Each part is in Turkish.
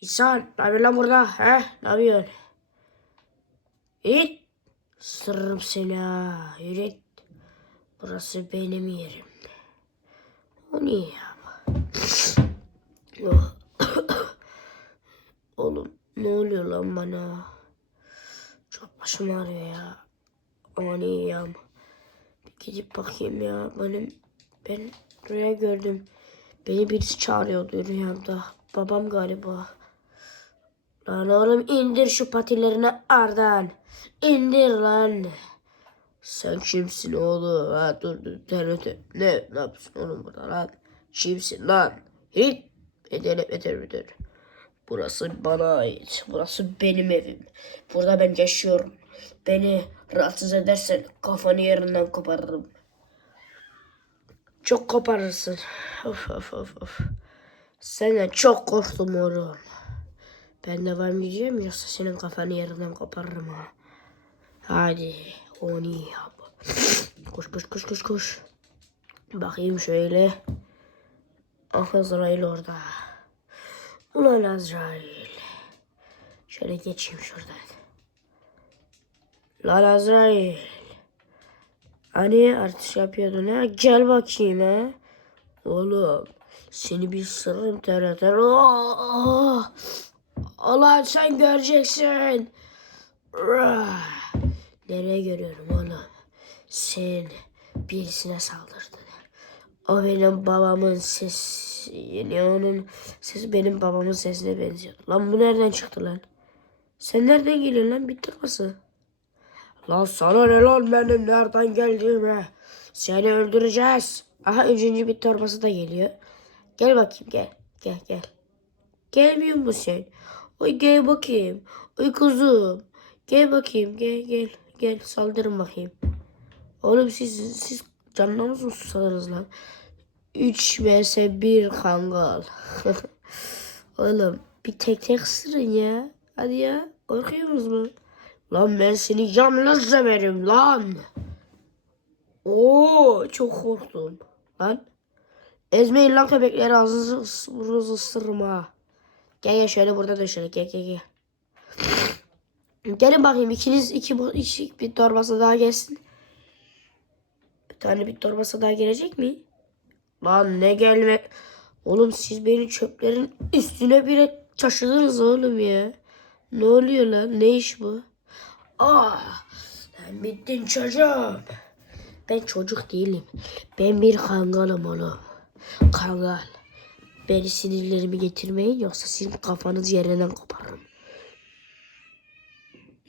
İnsan ne yapıyorsun lan burada? He? Ne yapıyorsun? İt. Sırrım seni ha. Yürü git. Burası benim yerim. O niye ya? Oğlum ne oluyor lan bana? Çok başım ağrıyor ya. Aman iyi ya. Bir gidip bakayım ya. Benim ben rüya gördüm. Beni birisi çağırıyordu rüyamda. Babam galiba. Lan oğlum indir şu patilerini Ardan. İndir lan. Sen kimsin oğlum? Ha dur dur. Ne, ne, ne yapıyorsun oğlum burada lan? Kimsin lan? Hiç. Edelim ederim ederim. Burası bana ait. Burası benim evim. Burada ben yaşıyorum. Beni rahatsız edersen kafanı yerinden koparırım. Çok koparırsın. Of of of of. Senden çok korktum oğlum. Ben de var mı diyeceğim yoksa senin kafanı yerinden koparırım ha. Hadi onu yap. Koş koş koş koş koş. Bakayım şöyle. Ah Azrail orada. Ulan Azrail. Şöyle geçeyim şuradan. Lan Azrail. Hani artış yapıyordun ha? Gel bakayım ha. Oğlum seni bir sırrım TRT'ler. Oh! Allah sen göreceksin. Nereye görüyorum oğlum? Sen birisine saldırdın. O benim babamın sesi. Yani onun sesi benim babamın sesine benziyordu. Lan bu nereden çıktı lan? Sen nereden geliyorsun lan? Bitti kafası. Lan sana ne lan benim nereden geldiğime? Seni öldüreceğiz. Aha üçüncü bir torbası da geliyor. Gel bakayım gel. Gel gel. Gelmiyor musun sen? Oy gel bakayım. Oy kuzum. Gel bakayım gel gel. Gel saldırın bakayım. Oğlum siz siz canına mı susadınız lan? 3 vs 1 kangal. Oğlum bir tek tek ısırın ya. Hadi ya. Korkuyorsunuz mu? Lan ben seni canlı severim lan. Oo çok korktum. Lan. Ezmeyin lan köpekleri ağzınızı burnunuzu ısırırım ha. Gel gel şöyle burada da şöyle gel gel gel. Gelin bakayım ikiniz iki, iki bir torbası daha gelsin. Bir tane bir torbası daha gelecek mi? Lan ne gelme. Oğlum siz beni çöplerin üstüne bile taşıdınız oğlum ya. Ne oluyor lan? Ne iş bu? Ah, sen bittin çocuğum. Ben çocuk değilim. Ben bir kangalım oğlum. Kangal. Beni sinirlerimi getirmeyin yoksa sizin kafanız yerinden koparırım.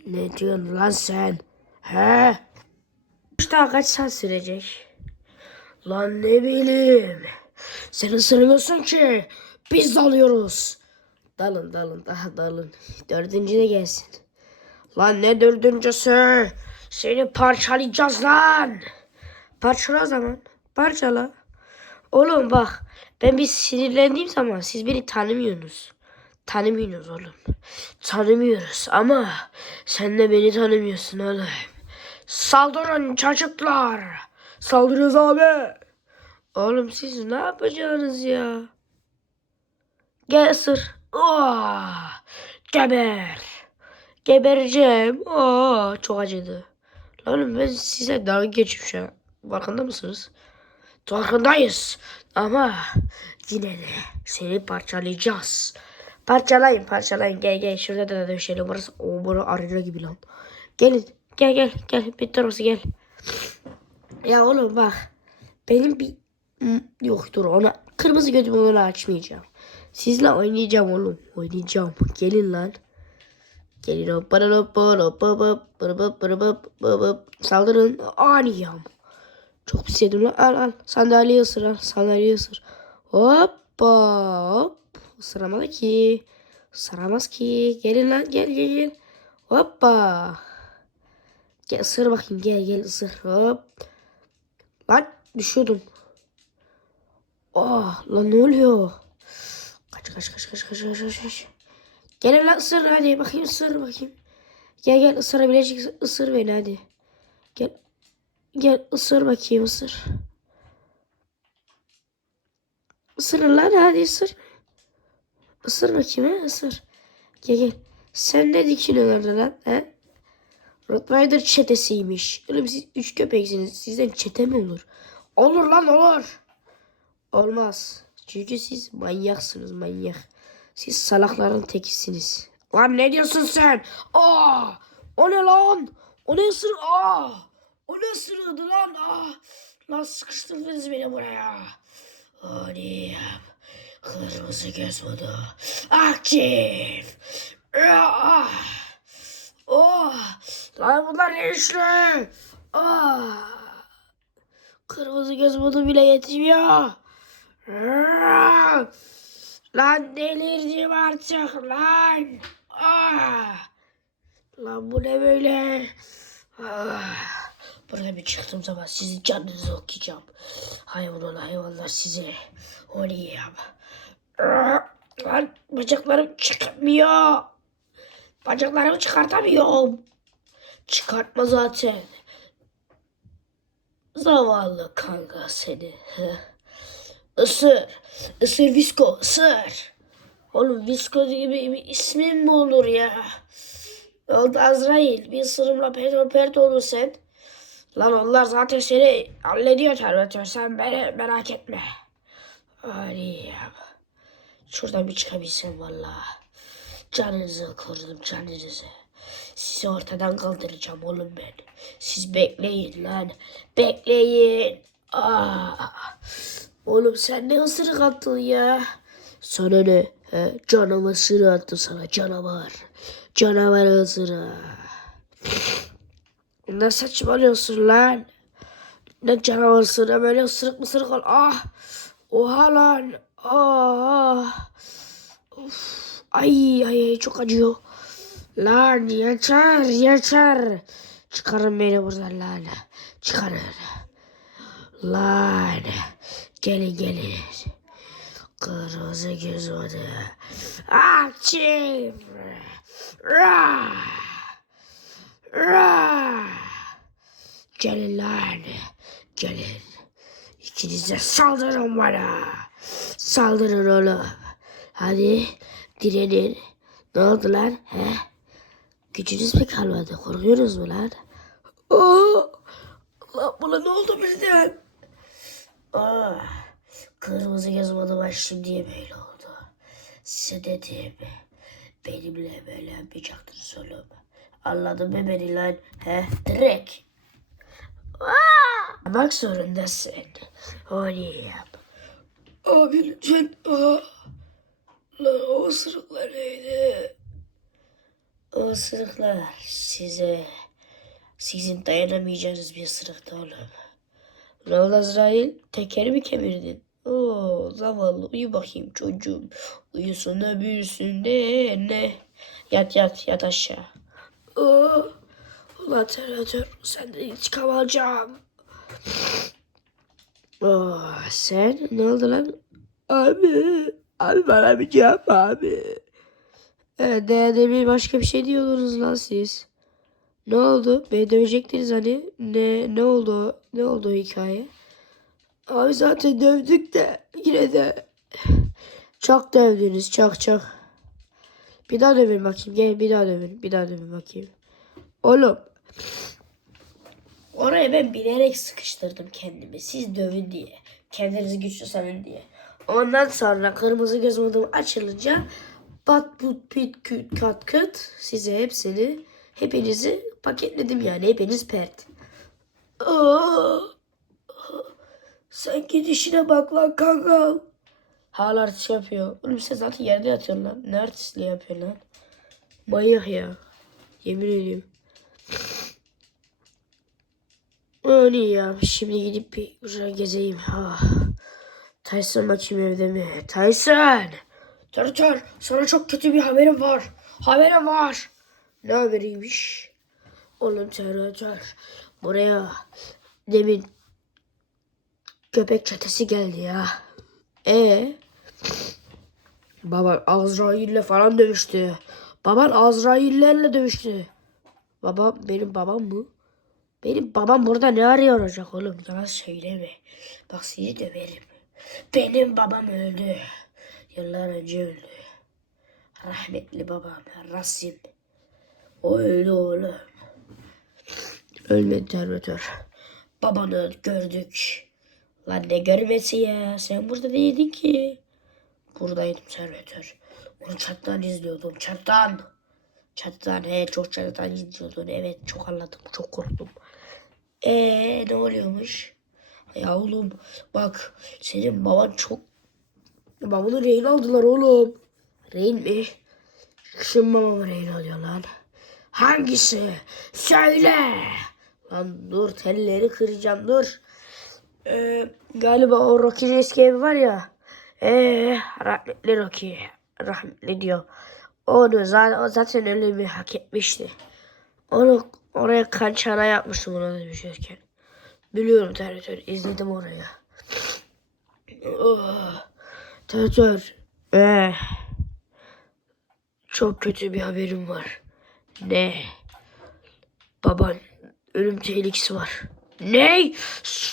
Ne diyorsun lan sen? He? İşte kaç saat sürecek? Lan ne bileyim. Sen ısırmıyorsun ki. Biz dalıyoruz. Dalın dalın daha dalın. Dördüncü de gelsin. Lan ne dördüncüsü? Seni parçalayacağız lan. Parçala o zaman. Parçala. Oğlum bak. Ben bir sinirlendiğim zaman siz beni tanımıyorsunuz. Tanımıyorsunuz oğlum. Tanımıyoruz ama sen de beni tanımıyorsun oğlum. Saldırın çocuklar. Saldırıyoruz abi. Oğlum siz ne yapacaksınız ya? Gel ısır. Oh, geber. Gebereceğim. Oh, çok acıdı. Oğlum ben size dalga an. Farkında mısınız? Farkındayız. Ama yine de seni parçalayacağız. Parçalayın parçalayın. Gel gel şurada da döşeyelim. Burası o bura arena gibi lan. Gelin. Gel gel gel. Bir tarafı gel. Ya oğlum bak. Benim bir yok dur ona kırmızı gözümü onu açmayacağım. Sizle oynayacağım oğlum. Oynayacağım. Gelin lan. Gelin hop. Saldırın. Aniyam. Çok pis yedim lan. Al al. Sandalyeyi ısır al. Sandalyeyi ısır. Hoppa hop. Isıramadı ki. Isıramaz ki. Gelin lan gel gel gel. Hoppa. Gel ısır bakayım. Gel gel ısır. Hop. Lan düşüyordum. Oh lan ne oluyor? Kaç kaç kaç kaç kaç kaç kaç. Gel lan ısır hadi bakayım ısır bakayım. Gel gel ısırabilecek ısır beni hadi. Gel. Gel ısır bakayım ısır. Isır lan hadi ısır. Isır bakayım he ısır. Gel gel. Sen ne dikiliyorsun lan he? Rottweiler çetesiymiş. Oğlum siz üç köpeksiniz. Sizden çete mi olur? Olur lan olur. Olmaz. Çünkü siz manyaksınız manyak. Siz salakların tekisiniz. Lan ne diyorsun sen? Aa! O ne lan? O ne ısır? Aa! O ne ısırıyordu lan? Aa! Lan sıkıştırdınız beni buraya. Hadi Kırmızı göz modu. Aktif. Ah! Oh! Lan bunlar ne işli? Ah! Kırmızı göz modu bile yetmiyor. Ah! Lan delirdim artık lan. Ah! Lan bu ne böyle? Ah! Buraya bir çıktığım zaman sizin canınızı okuyacağım. Hayvan hayvanlar size. Oynayayım. Ah! Lan bacaklarım çıkmıyor. Bacaklarımı çıkartamıyorum. Çıkartma zaten. Zavallı kanka seni. Isır. Isır Visko. Isır. Oğlum Visko gibi bir ismin mi olur ya? Oldu Azrail? Bir ısırımla petrol pert olur sen. Lan onlar zaten seni hallediyor Terminator. Sen beni merak etme. Ya. Şuradan bir çıkabilsem valla. Canınızı korudum canınızı. Sizi ortadan kaldıracağım oğlum ben. Siz bekleyin lan. Bekleyin. Aa. Oğlum sen ne ısırık attın ya? Sana ne? He? Canavar ısırığı attı sana canavar. Canavar ısırığı. Ne saçmalıyorsun lan? Ne canavar ısırığı böyle ısırık mısırık ol. Ah. Oha lan. Ah. Uf. Ay ay ay çok acıyor. Lan yeter yeter. Çıkarın beni buradan lan. Çıkarın. Lan. Gelin gelin. Kırmızı göz oldu. Aktif. Ra. Ra. Gelin lan. Gelin. İkiniz saldırın bana. Saldırın oğlum. Hadi direnin. Ne oldu lan? He? Gücünüz mi kalmadı? Korkuyorsunuz mu lan? Aa, lan bana ne oldu birden? Aa, kırmızı yazmadı baş şimdiye böyle oldu. Size dedim. Benimle böyle yapacaktınız oğlum. Anladın mı beni lan? He? Direkt. Bak zorundasın. Yap. Abi lütfen. Aa. Lan o ısırıklar neydi? O ısırıklar size, sizin dayanamayacağınız bir ısırıktı oğlum. Oldu Azrail? Tekeri mi kemirdin? Oo zavallı uyu bakayım çocuğum. Uyusun da büyüsün de ne? Yat yat yat aşağı. Oo, ulan terör senden intikam alacağım. Oo, sen ne oldu lan? Abi, abi bana bir cevap abi. Evet, demin başka bir şey diyordunuz lan siz. Ne oldu? Beni dövecektiniz hani. Ne ne oldu? Ne oldu o hikaye? Abi zaten dövdük de yine de çok dövdünüz çok çok. Bir daha dövün bakayım. Gel bir daha dövün. Bir daha dövün bakayım. Oğlum. Oraya ben bilerek sıkıştırdım kendimi. Siz dövün diye. Kendinizi güçlü sanın diye. Ondan sonra kırmızı göz modum açılınca bat but pit küt kat kıt size hepsini hepinizi paketledim yani hepiniz pert. Aa, sen gidişine bak lan kanka. Hala artist yapıyor. Oğlum sen zaten yerde yatıyorsun lan. Ne artistliği yapıyorsun lan? Manyak ya. Yemin ediyorum. Öyle ya. Şimdi gidip bir güzel gezeyim. Ah. Tyson bakayım evde mi? Tyson! Dur. Sana çok kötü bir haberim var. Haberim var. Ne haberiymiş? Oğlum terör. Buraya demin köpek çetesi geldi ya. E Baban Azrail'le falan dövüştü. Baban Azrail'lerle dövüştü. Babam benim babam mı? Benim babam burada ne arıyor olacak oğlum? Yalan söyleme. Bak seni döverim. Benim babam öldü. Yıllar önce öldü. Rahmetli babam Rasim. O öldü oğlum. Ölmedi terminatör. Babanı gördük. Lan ne görmesi ya? Sen burada değildin ki. Buradaydım terminatör. Onu çattan izliyordum. Çattan. Çattan he çok çattan izliyordun. Evet çok anladım. Çok korktum. Eee ne oluyormuş? Ya oğlum bak senin baban çok... Babanı rehin aldılar oğlum. Rehin mi? Şimdi babamı rehin alıyorlar. Hangisi? Söyle. Lan dur telleri kıracağım dur. Ee, galiba o Rocky eski evi var ya. Ee, rahmetli Rocky. Rahmetli diyor. Onu zaten, o zaten ölümü hak etmişti. Onu oraya kan çana yapmıştım ona düşerken. Biliyorum terör izledim oraya. Oh, terör. Eh. Çok kötü bir haberim var. Ne? Baban ölüm tehlikesi var. Ne?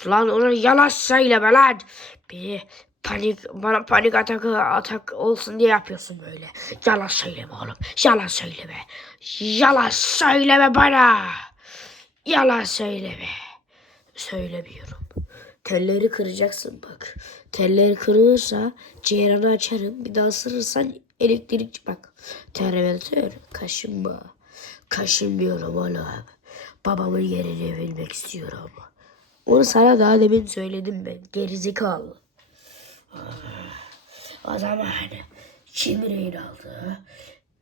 Lan onu yalan söyleme lan. Beni panik bana panik atak atak olsun diye yapıyorsun böyle. Yalan söyleme oğlum. Yalan söyleme. Yalan söyleme bana. Yalan söyleme. Söylemiyorum. Telleri kıracaksın bak. Telleri kırılırsa ceyranı açarım. Bir daha ısırırsan elektrik bak. Terminatör kaşınma. Kaşınmıyorum oğlum. Babamın yerini bilmek istiyorum. Onu sana daha demin söyledim ben. Gerizekalı. O zaman kim rehin aldı?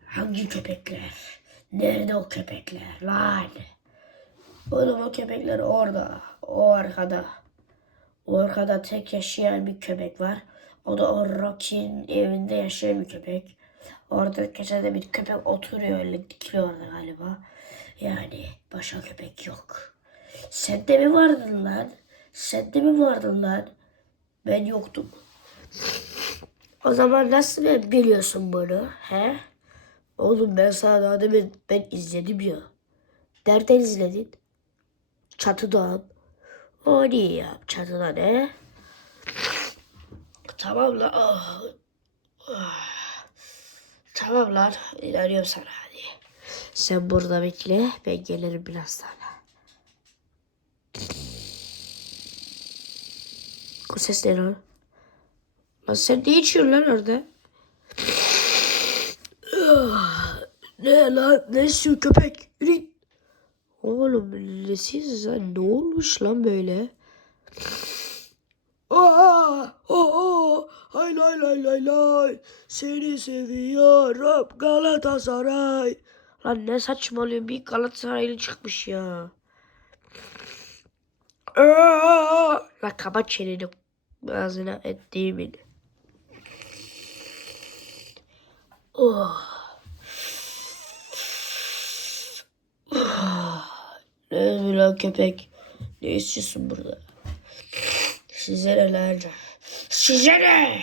Hangi köpekler? Nerede o köpekler lan? Oğlum o köpekler orada. O arkada. O arkada tek yaşayan bir köpek var. O da o Rocky'nin evinde yaşayan bir köpek. Orada köşede bir köpek oturuyor öyle dikiliyor orada galiba. Yani başka köpek yok. Sen de mi vardın lan? Sen de mi vardın lan? Ben yoktum. O zaman nasıl biliyorsun bunu? He? Oğlum ben sana daha demin ben izledim ya. Nereden izledin? Çatıdan. O niye ya? Çatıdan he? Tamam lan. Ah. Ah. Tamam lan. İnanıyorum sana hadi. Sen burada bekle. Ben gelirim biraz sonra. O ses ne lan? Lan sen ne içiyorsun lan orada? Ne lan? Ne istiyor köpek? Yürü. Oğlum nesiz lan? Ne olmuş lan böyle? Aa, aa, hay lay lay lay lay. Seni seviyorum Galatasaray. Lan ne saçmalıyorsun bir Galatasaraylı çıkmış ya. Aa, lan kapat çeneni ağzına ettiğimin. Oh. Ne lan köpek? Ne istiyorsun burada? Size ne lan? Size ne?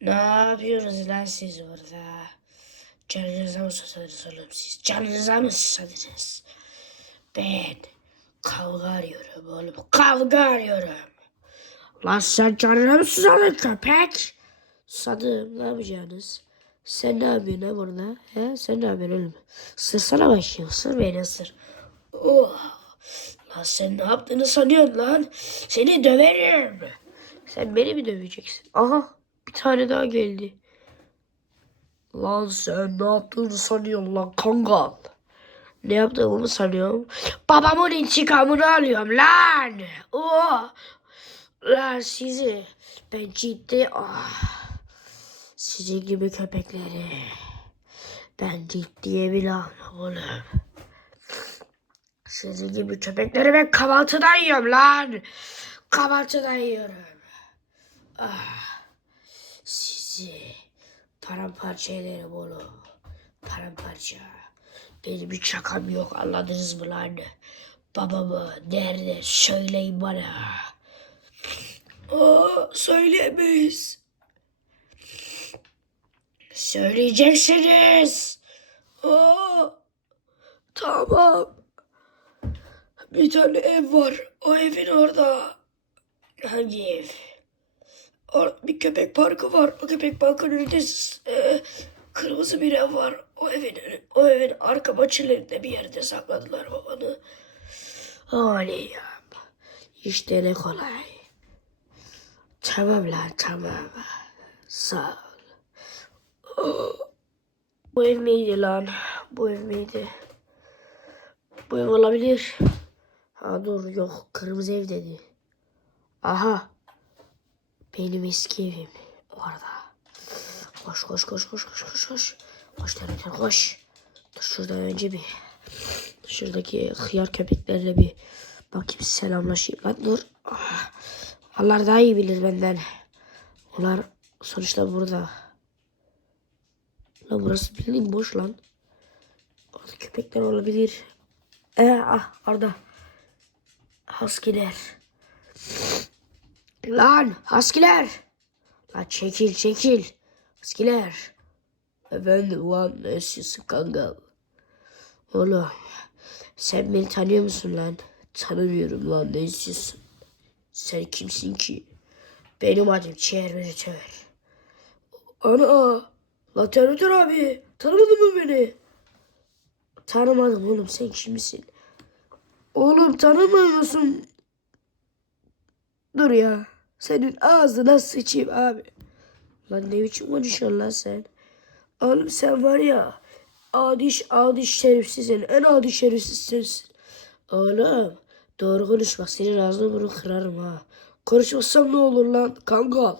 Ne yapıyorsunuz lan siz burada? Canınıza mı susadınız oğlum siz? Canınıza mı susadınız? Ben kavga arıyorum oğlum. Kavga arıyorum. Lan sen canına mı susadın köpek? Susadım. Ne yapacaksınız? Sen ne yapıyorsun ha burada? He? Sen ne yapıyorsun oğlum? Sırsana başlıyor. Sır beni ısır. Oh. Sen ne yaptığını sanıyorsun lan? Seni döverim. Sen beni mi döveceksin? Aha bir tane daha geldi. Lan sen ne yaptığını sanıyorsun lan kangal? Ne yaptığımı mı sanıyorum? Babamın intikamını alıyorum lan. Oh. Lan sizi ben ciddi ah. Sizi gibi köpekleri ben ciddiye bile almam oğlum. Sizi gibi köpekleri ben kahvaltıda yiyorum lan. Kahvaltıda yiyorum. Ah, sizi paramparça ederim oğlum. Paramparça. Benim hiç şakam yok anladınız mı lan? Babamı nerede söyleyin bana. Aa, söyleyemeyiz. Söyleyeceksiniz. Aa, tamam. Bir tane ev var. O evin orada. Hangi ev? Or bir köpek parkı var. O köpek parkının önünde e, kırmızı bir ev var. O evin o evin arka bahçelerinde bir yerde sakladılar babanı. Oğlum. İşte ne kolay. Tamam lan tamam. Sağ ol. Bu ev miydi lan? Bu ev miydi? Bu ev olabilir. Ha dur yok kırmızı ev dedi. Aha. Benim eski evim orada. Koş koş koş koş koş koş koş. Koş Terminator koş. Dur şuradan önce bir şuradaki hıyar köpeklerle bir bakayım selamlaşayım. Lan dur. Onlar daha iyi bilir benden. Onlar sonuçta burada. Lan burası bildiğin boş lan. Orada köpekler olabilir. Ee, ah Arda. Haskiler. Lan haskiler. Lan çekil çekil. Haskiler. Efendim lan istiyorsun kanka? Oğlum sen beni tanıyor musun lan? Tanımıyorum lan ne istiyorsun? Sen kimsin ki? Benim adım Çerminatör. Ana! La abi! Tanımadın mı beni? Tanımadım oğlum sen kimsin? Oğlum tanımıyor musun? Dur ya. Senin ağzına sıçayım abi. Lan ne biçim konuşuyorsun lan sen? Oğlum sen var ya. Adi, adi şerefsizsin. En adi şerefsiz sensin. Oğlum. Doğru konuş bak senin ağzını burnunu kırarım ha. Konuşmazsam ne olur lan kangal.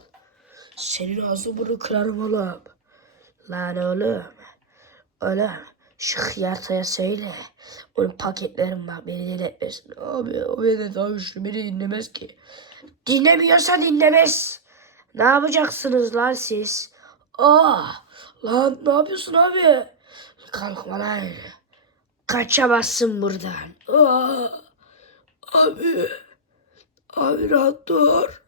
Senin ağzını burnunu kırarım oğlum. Lan oğlum. Oğlum. Şu hıyartaya söyle. Onun paketlerim var beni deli. Abi o beni daha güçlü beni dinlemez ki. Dinlemiyorsa dinlemez. Ne yapacaksınız lan siz? Ah! Lan ne yapıyorsun abi? Kalkma lan. Kaçamazsın buradan. Ah! Abi. Abi rahat dur.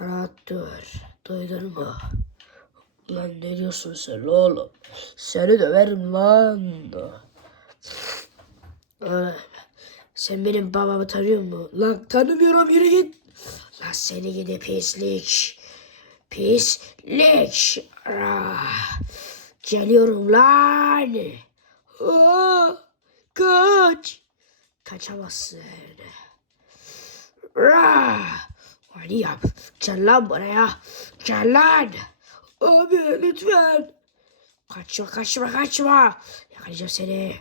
Rahat dur. Duydun mu? Lan ne diyorsun sen oğlum? Seni döverim lan. Sen benim babamı tanıyor musun? Lan tanımıyorum yürü git. Lan seni gidi pislik. Pislik. Ah, Geliyorum lan. Ah, kaç. Kaçamazsın. Rah! Hadi yap. Gel lan buraya. Gel lan. Abi lütfen. Kaçma kaçma kaçma. Yakalayacağım seni.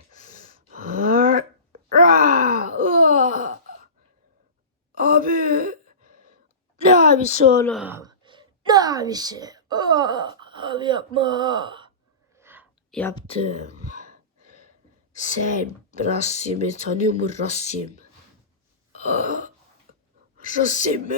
Abi. Ne abisi oğlum? Ne abisi? Abi yapma. Yaptım. Sen Rasim'i tanıyor musun Rasim? Aa, Rasim mi?